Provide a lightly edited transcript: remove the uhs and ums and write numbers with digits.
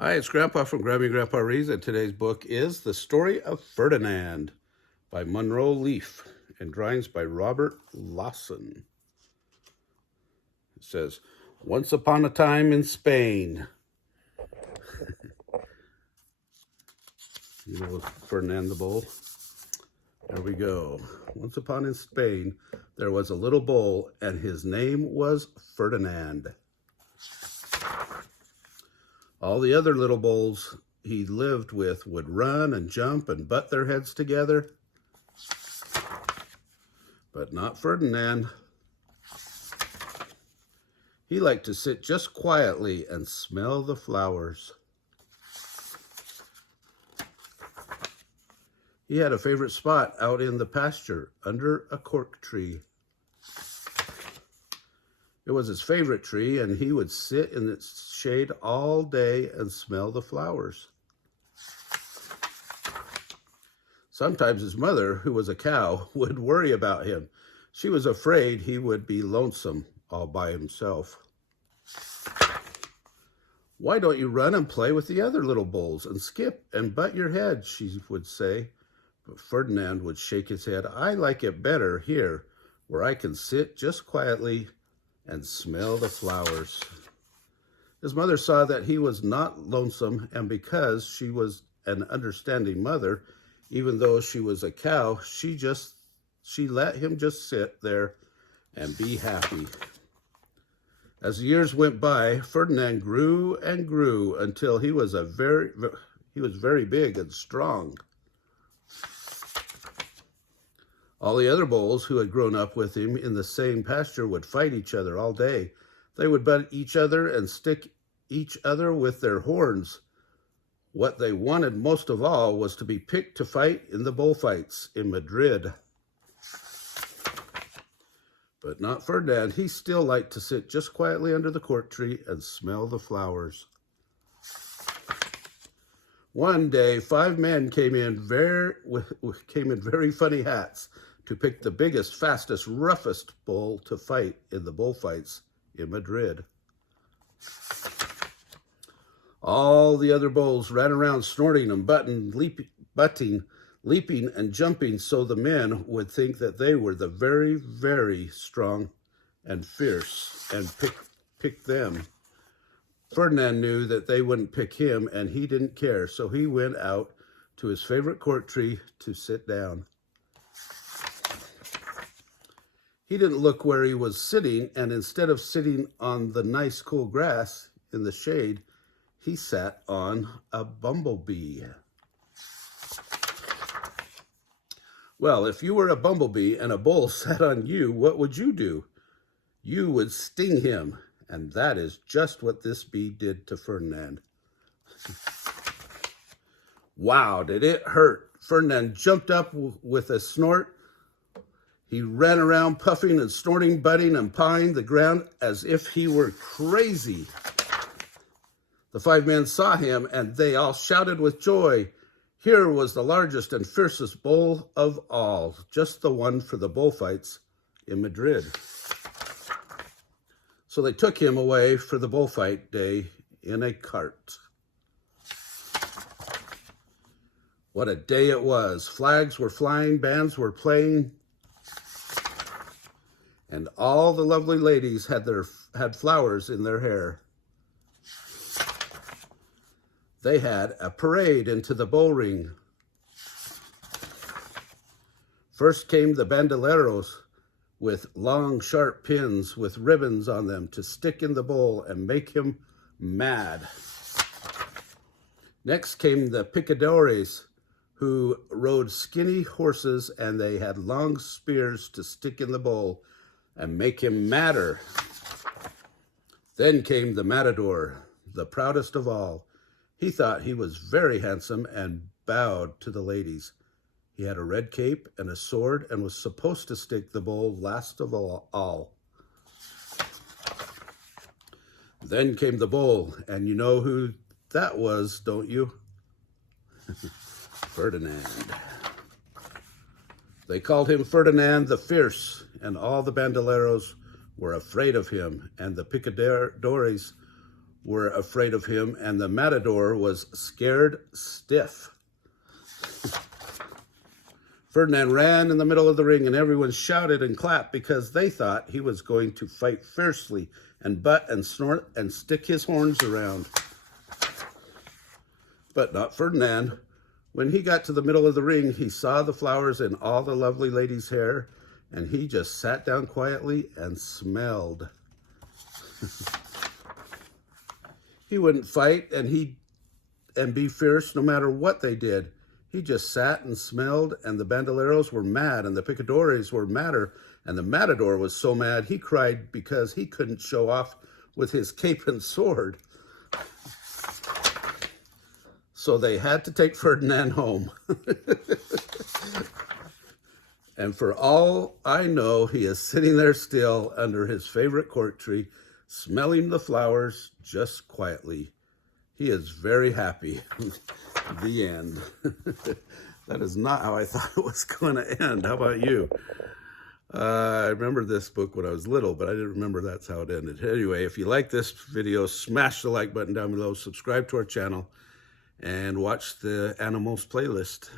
Hi, it's Grandpa from Grammy Grandpa Reads, and today's book is The Story of Ferdinand by Munro Leaf and drawings by Robert Lawson. It says, once upon a time in Spain. You know Ferdinand the Bull? There we go. Once upon in Spain, there was a little bull, and his name was Ferdinand. All the other little bulls he lived with would run and jump and butt their heads together, but not Ferdinand. He liked to sit just quietly and smell the flowers. He had a favorite spot out in the pasture under a cork tree. It was his favorite tree, and he would sit in its shade all day and smell the flowers. Sometimes his mother, who was a cow, would worry about him. She was afraid he would be lonesome all by himself. "Why don't you run and play with the other little bulls and skip and butt your head?" she would say. But Ferdinand would shake his head. "I like it better here, where I can sit just quietly and smell the flowers." His mother saw that he was not lonesome, and because she was an understanding mother, even though she was a cow, she let him just sit there and be happy. As the years went by, Ferdinand grew and grew until he was very big and strong. All the other bulls who had grown up with him in the same pasture would fight each other all day. They would butt each other and stick each other with their horns. What they wanted most of all was to be picked to fight in the bullfights in Madrid. But not Ferdinand. He still liked to sit just quietly under the cork tree and smell the flowers. One day, 5 men came in very funny hats to pick the biggest, fastest, roughest bull to fight in the bullfights in Madrid. All the other bulls ran around snorting and butting, leaping and jumping, so the men would think that they were the very, very strong and fierce and pick them. Ferdinand knew that they wouldn't pick him, and he didn't care, so he went out to his favorite cork tree to sit down. He didn't look where he was sitting, and instead of sitting on the nice cool grass in the shade, he sat on a bumblebee. Well, if you were a bumblebee and a bull sat on you, what would you do? You would sting him, and that is just what this bee did to Ferdinand. Wow, did it hurt? Ferdinand jumped up with a snort. He ran around puffing and snorting, butting and pawing the ground as if he were crazy. The 5 men saw him, and they all shouted with joy. Here was the largest and fiercest bull of all, just the one for the bullfights in Madrid. So they took him away for the bullfight day in a cart. What a day it was. Flags were flying, bands were playing, and all the lovely ladies had flowers in their hair. They had a parade into the bull ring. First came the bandoleros with long, sharp pins with ribbons on them to stick in the bull and make him mad. Next came the picadores, who rode skinny horses, and they had long spears to stick in the bull and make him madder. Then came the matador, the proudest of all. He thought he was very handsome and bowed to the ladies. He had a red cape and a sword and was supposed to stick the bull last of all. Then came the bull, and you know who that was, don't you? Ferdinand. They called him Ferdinand the Fierce, and all the bandoleros were afraid of him, and the picadores were afraid of him, and the matador was scared stiff. Ferdinand ran in the middle of the ring, and everyone shouted and clapped because they thought he was going to fight fiercely and butt and snort and stick his horns around. But not Ferdinand. When he got to the middle of the ring, he saw the flowers in all the lovely ladies' hair, and he just sat down quietly and smelled. He wouldn't fight and be fierce no matter what they did. He just sat and smelled, and the bandoleros were mad, and the picadores were madder, and the matador was so mad he cried because he couldn't show off with his cape and sword. So they had to take Ferdinand home. And for all I know, he is sitting there still under his favorite court tree, smelling the flowers just quietly. He is very happy. The end. That is not how I thought it was going to end. How about you? I remember this book when I was little, but I didn't remember that's how it ended. Anyway, if you like this video, smash the like button down below, subscribe to our channel, and watch the animals playlist.